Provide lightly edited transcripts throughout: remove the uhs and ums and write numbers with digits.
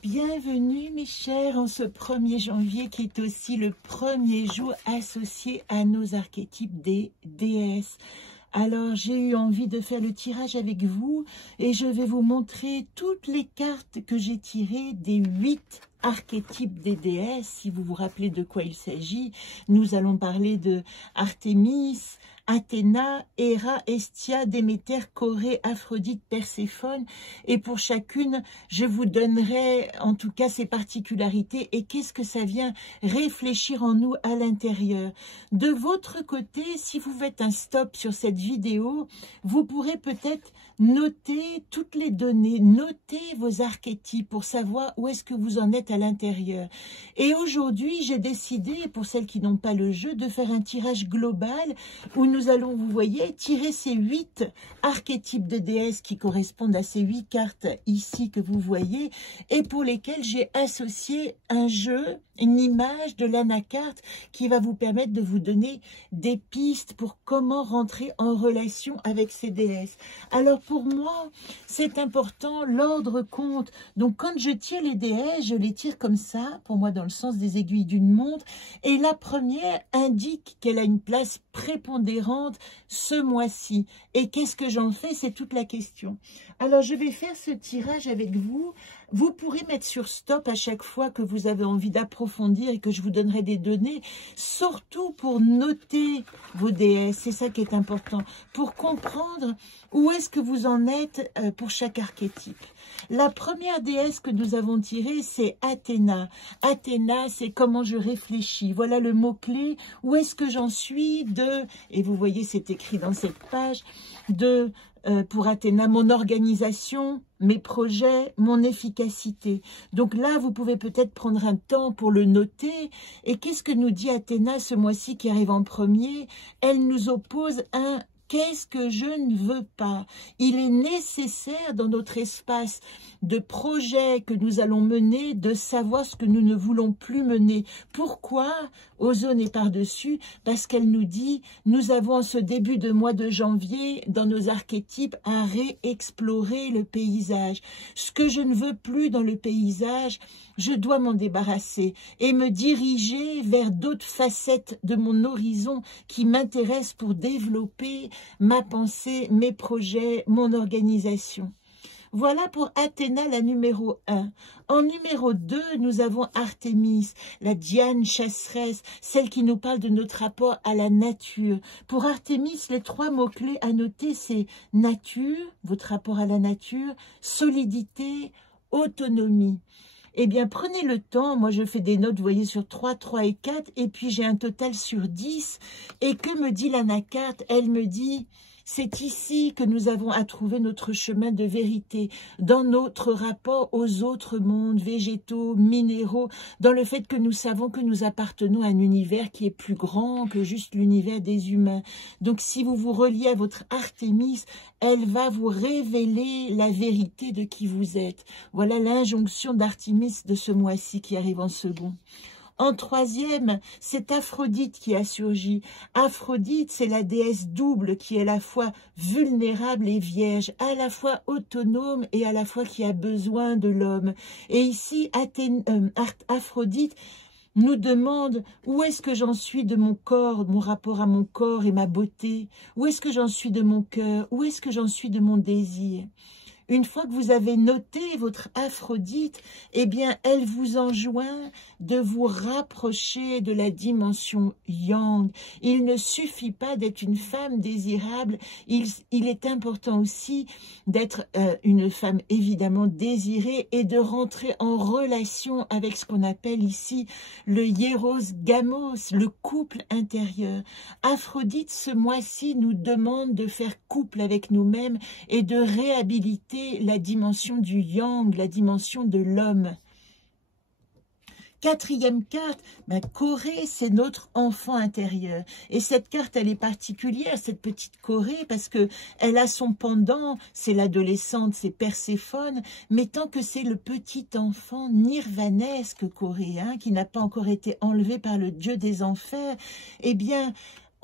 Bienvenue mes chers en ce 1er janvier qui est aussi le premier jour associé à nos archétypes des déesses. Alors j'ai eu envie de faire le tirage avec vous et je vais vous montrer toutes les cartes que j'ai tirées des 8 archétypes des déesses. Si vous vous rappelez de quoi il s'agit, nous allons parler de Artémis, Athéna, Héra, Hestia, Déméter, Corée, Aphrodite, Perséphone. Et pour chacune, je vous donnerai en tout cas ses particularités et qu'est-ce que ça vient réfléchir en nous à l'intérieur. De votre côté, si vous faites un stop sur cette vidéo, vous pourrez peut-être noter toutes les données, noter vos archétypes pour savoir où est-ce que vous en êtes à l'intérieur. Et aujourd'hui, j'ai décidé, pour celles qui n'ont pas le jeu, de faire un tirage global où nous allons, vous voyez, tirer ces 8 archétypes de déesses qui correspondent à ces 8 cartes ici que vous voyez et pour lesquelles j'ai associé un jeu, une image de l'anacarte qui va vous permettre de vous donner des pistes pour comment rentrer en relation avec ces déesses. Alors pour moi, c'est important, l'ordre compte. Donc quand je tire les déesses, je les tire comme ça, pour moi dans le sens des aiguilles d'une montre. Et la première indique qu'elle a une place prépondérante ce mois-ci. Et qu'est-ce que j'en fais? C'est toute la question. Alors je vais faire ce tirage avec vous. Vous pourrez mettre sur stop à chaque fois que vous avez envie d'approfondir et que je vous donnerai des données, surtout pour noter vos déesses, c'est ça qui est important, pour comprendre où est-ce que vous en êtes pour chaque archétype. La première déesse que nous avons tirée, c'est Athéna. Athéna, c'est comment je réfléchis. Voilà le mot-clé. Où est-ce que j'en suis de, et vous voyez, c'est écrit dans cette page, de... pour Athéna, mon organisation, mes projets, mon efficacité. Donc là, vous pouvez peut-être prendre un temps pour le noter. Et qu'est-ce que nous dit Athéna ce mois-ci qui arrive en premier? Elle nous oppose un « qu'est-ce que je ne veux pas ?» Il est nécessaire dans notre espace de projet que nous allons mener, de savoir ce que nous ne voulons plus mener. Pourquoi? Ozone est par-dessus, parce qu'elle nous dit, nous avons en ce début de mois de janvier, dans nos archétypes, à réexplorer le paysage. Ce que je ne veux plus dans le paysage, je dois m'en débarrasser et me diriger vers d'autres facettes de mon horizon qui m'intéressent pour développer ma pensée, mes projets, mon organisation. Voilà pour Athéna, la numéro 1. En numéro 2, nous avons Artémis, la Diane chasseresse, celle qui nous parle de notre rapport à la nature. Pour Artémis, les 3 mots-clés à noter, c'est nature, votre rapport à la nature, solidité, autonomie. Eh bien, prenez le temps, moi je fais des notes, vous voyez, sur 3, 3 et 4, et puis j'ai un total sur 10. Et que me dit l'anacarte? Elle me dit... c'est ici que nous avons à trouver notre chemin de vérité, dans notre rapport aux autres mondes, végétaux, minéraux, dans le fait que nous savons que nous appartenons à un univers qui est plus grand que juste l'univers des humains. Donc si vous vous reliez à votre Artémis, elle va vous révéler la vérité de qui vous êtes. Voilà l'injonction d'Artémis de ce mois-ci qui arrive en second. En troisième, c'est Aphrodite qui a surgi. Aphrodite, c'est la déesse double qui est à la fois vulnérable et vierge, à la fois autonome et à la fois qui a besoin de l'homme. Et ici, Aphrodite nous demande où est-ce que j'en suis de mon corps, mon rapport à mon corps et ma beauté, où est-ce que j'en suis de mon cœur, où est-ce que j'en suis de mon désir. Une fois que vous avez noté votre Aphrodite, eh bien, elle vous enjoint de vous rapprocher de la dimension yang. Il ne suffit pas d'être une femme désirable, il est important aussi d'être une femme évidemment désirée et de rentrer en relation avec ce qu'on appelle ici le hieros gamos, le couple intérieur. Aphrodite, ce mois-ci, nous demande de faire couple avec nous-mêmes et de réhabiliter la dimension du yang, la dimension de l'homme. Quatrième carte, Corée, c'est notre enfant intérieur. Et cette carte, elle est particulière, cette petite Corée, parce que elle a son pendant, c'est l'adolescente, c'est Perséphone, mais tant que c'est le petit enfant nirvanesque coréen, qui n'a pas encore été enlevé par le dieu des enfers, eh bien,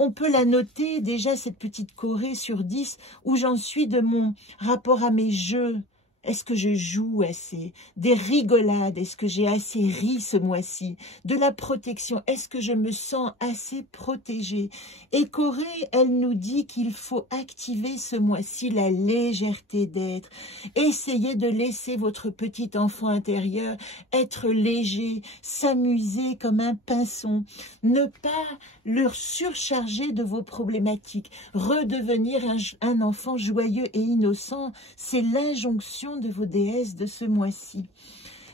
on peut la noter déjà, cette petite Corée sur 10, où j'en suis de mon rapport à mes jeux, Est-ce que je joue assez? Des rigolades, est-ce que j'ai assez ri ce mois-ci? De la protection, est-ce que je me sens assez protégée? Et Corée, elle nous dit qu'il faut activer ce mois-ci la légèreté d'être. Essayez de laisser votre petit enfant intérieur être léger, s'amuser comme un pinson. Ne pas le surcharger de vos problématiques. Redevenir un enfant joyeux et innocent, c'est l'injonction de vos déesses de ce mois-ci.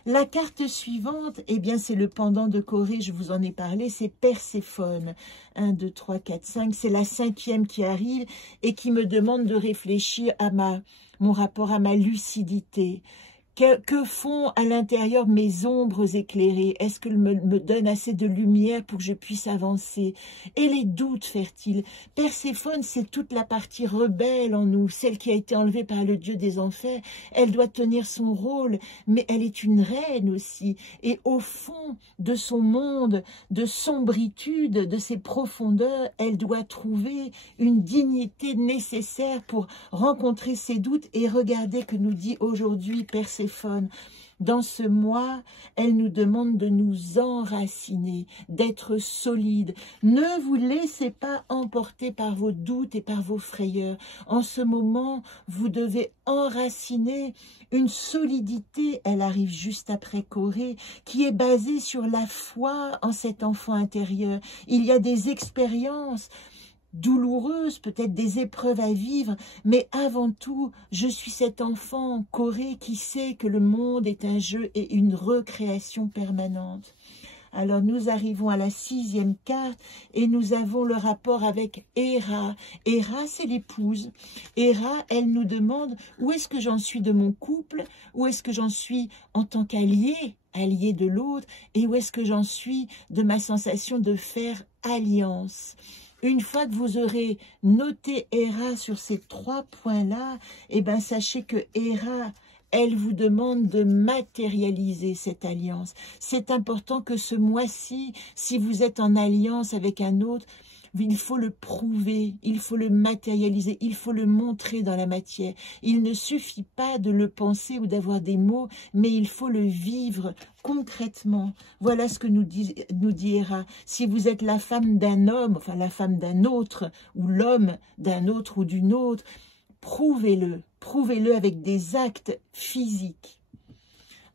La carte suivante, eh bien c'est le pendant de Corée, je vous en ai parlé, c'est Perséphone. 1, 2, 3, 4, 5, c'est la 5e qui arrive et qui me demande de réfléchir à mon rapport à ma lucidité. Que font à l'intérieur mes ombres éclairées? Est-ce qu'elles me donnent assez de lumière pour que je puisse avancer? Et les doutes fertiles. Perséphone, c'est toute la partie rebelle en nous, celle qui a été enlevée par le dieu des enfers. Elle doit tenir son rôle, mais elle est une reine aussi. Et au fond de son monde, de sombritude, de ses profondeurs, elle doit trouver une dignité nécessaire pour rencontrer ses doutes. Et regardez que nous dit aujourd'hui Perséphone. Dans ce mois, elle nous demande de nous enraciner, d'être solides. Ne vous laissez pas emporter par vos doutes et par vos frayeurs. En ce moment, vous devez enraciner une solidité, elle arrive juste après Corée, qui est basée sur la foi en cet enfant intérieur. Il y a des expériences douloureuse, peut-être des épreuves à vivre, mais avant tout, je suis cet enfant, Corée, qui sait que le monde est un jeu et une recréation permanente. Alors nous arrivons à la 6e carte et nous avons le rapport avec Héra. Héra, c'est l'épouse. Héra, elle nous demande où est-ce que j'en suis de mon couple, où est-ce que j'en suis en tant qu'allié, allié de l'autre, et où est-ce que j'en suis de ma sensation de faire alliance. Une fois que vous aurez noté Héra sur ces 3 points-là, eh bien, sachez que Héra, elle vous demande de matérialiser cette alliance. C'est important que ce mois-ci, si vous êtes en alliance avec un autre, il faut le prouver, il faut le matérialiser, il faut le montrer dans la matière. Il ne suffit pas de le penser ou d'avoir des mots, mais il faut le vivre concrètement. Voilà ce que nous dit Héra. Si vous êtes la femme d'un homme, enfin la femme d'un autre, ou l'homme d'un autre ou d'une autre, prouvez-le. Prouvez-le avec des actes physiques.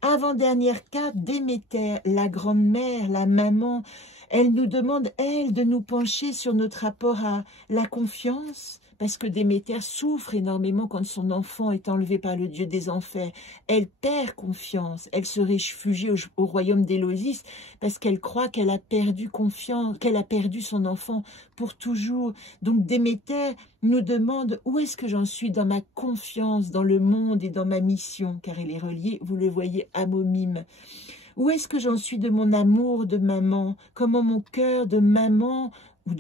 Avant-dernière carte, Déméter, la grand-mère, la maman. Elle nous demande, elle, de nous pencher sur notre rapport à la confiance, parce que Déméter souffre énormément quand son enfant est enlevé par le dieu des enfers. Elle perd confiance, elle se réfugie au royaume d'Éleusis, parce qu'elle croit qu'elle a perdu confiance, qu'elle a perdu son enfant pour toujours. Donc Déméter nous demande, où est-ce que j'en suis dans ma confiance, dans le monde et dans ma mission, car elle est reliée, vous le voyez, à Momime. Où est-ce que j'en suis de mon amour de maman? Comment mon cœur de maman, ou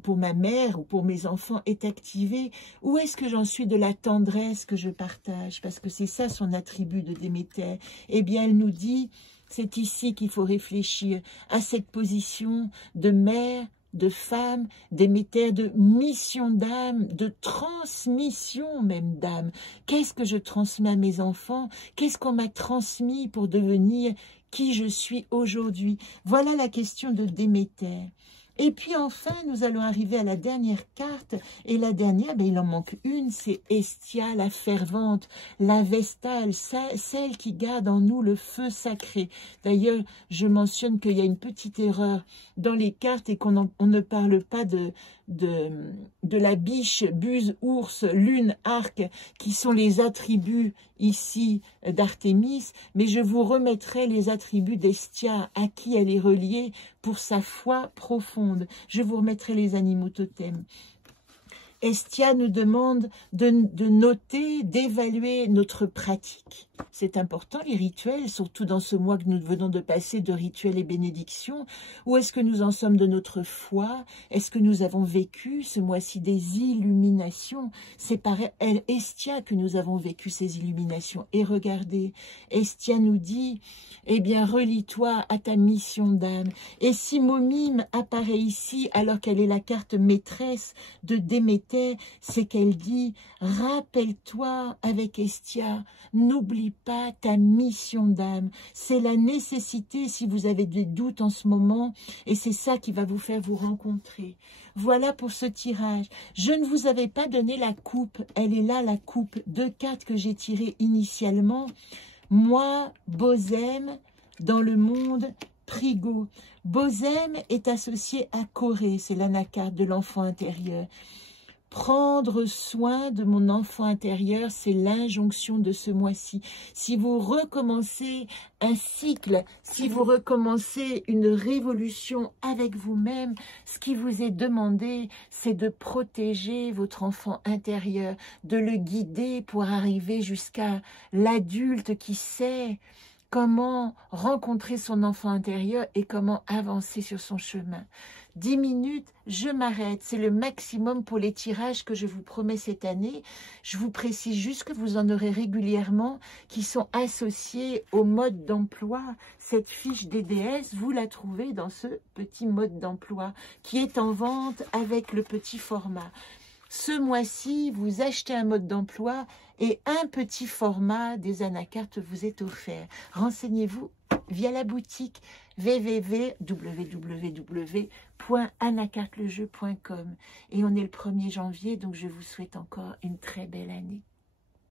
pour ma mère ou pour mes enfants, est activé? Où est-ce que j'en suis de la tendresse que je partage? Parce que c'est ça son attribut de Déméter. Eh bien, elle nous dit, c'est ici qu'il faut réfléchir à cette position de mère, de femme, Déméter, de mission d'âme, de transmission même d'âme. Qu'est-ce que je transmets à mes enfants? Qu'est-ce qu'on m'a transmis pour devenir qui je suis aujourd'hui? Voilà la question de Déméter. Et puis enfin, nous allons arriver à la dernière carte. Et la dernière, ben, il en manque une, c'est Hestia, la fervente, la Vestale, celle qui garde en nous le feu sacré. D'ailleurs, je mentionne qu'il y a une petite erreur dans les cartes et qu'on ne parle pas de la biche, buse, ours, lune, arc, qui sont les attributs ici d'Artémis, mais je vous remettrai les attributs d'Hestia, à qui elle est reliée pour sa foi profonde. Je vous remettrai les animaux totems. Hestia nous demande de noter, d'évaluer notre pratique. C'est important, les rituels, surtout dans ce mois que nous venons de passer de rituels et bénédictions. Où est-ce que nous en sommes de notre foi? Est-ce que nous avons vécu ce mois-ci des illuminations? C'est par Estia que nous avons vécu ces illuminations. Et regardez, Estia nous dit, eh bien, relie-toi à ta mission d'âme. Et si Momime apparaît ici, alors qu'elle est la carte maîtresse de Déméter, c'est qu'elle dit, rappelle-toi avec Estia, n'oublie pas ta mission d'âme. C'est la nécessité si vous avez des doutes en ce moment, et c'est ça qui va vous faire vous rencontrer. Voilà pour ce tirage. Je ne vous avais pas donné la coupe. Elle est là, la coupe. 2 cartes que j'ai tirées initialement. Moi, Bozem, dans le monde Prigo. Bozem est associé à Corée, c'est l'anacarte de l'enfant intérieur. Prendre soin de mon enfant intérieur, c'est l'injonction de ce mois-ci. Si vous recommencez un cycle, si vous recommencez une révolution avec vous-même, ce qui vous est demandé, c'est de protéger votre enfant intérieur, de le guider pour arriver jusqu'à l'adulte qui sait comment rencontrer son enfant intérieur et comment avancer sur son chemin. 10 minutes, je m'arrête. C'est le maximum pour les tirages que je vous promets cette année. Je vous précise juste que vous en aurez régulièrement qui sont associés au mode d'emploi. Cette fiche des déesses, vous la trouvez dans ce petit mode d'emploi qui est en vente avec le petit format. Ce mois-ci, vous achetez un mode d'emploi et un petit format des anacartes vous est offert. Renseignez-vous via la boutique www.anacartelejeu.com. Et on est le 1er janvier, donc je vous souhaite encore une très belle année.